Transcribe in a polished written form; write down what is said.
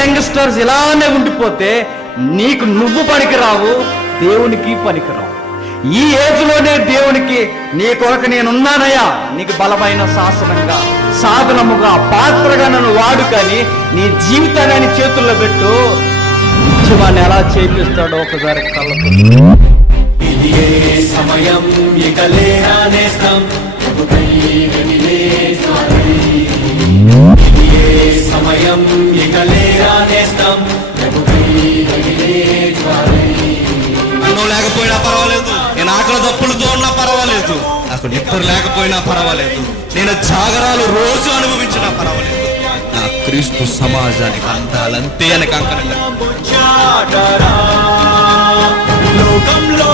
Youngsters ఇలానే ఉండిపోతే నీకు నువ్వు పనికిరావు, దేవునికి పనికిరావు. ఈ ఏజ్లోనే దేవునికి నీ కొరకు నేనున్నానయ్యా, నీకు బలమైన శాసనంగా, సాధనముగా, పాత్రగా నన్ను వాడుకని నీ జీవితాన్ని ఆయన చేతుల్లో పెట్టు. నిత్యమాన్ని ఎలా చేపిస్తాడో ఒకసారి కళ్ళతో. ఇది ఏ సమయం ఇక లేరా నేస్తం, ఇది ఏ సమయం ఇక లేరా నేస్తం. అన్నం లేకపోయినా పర్వాలేదు, నేను ఆకలి దప్పులతో ఉన్నా పర్వాలేదు, నాకు నిద్ర లేకపోయినా పర్వాలేదు, నేను జాగరాలు రోజు అనుభవించినా పర్వాలేదు, నా క్రీస్తు సమాజానికి అందాలంతే అని కంకణంగా లోకంలో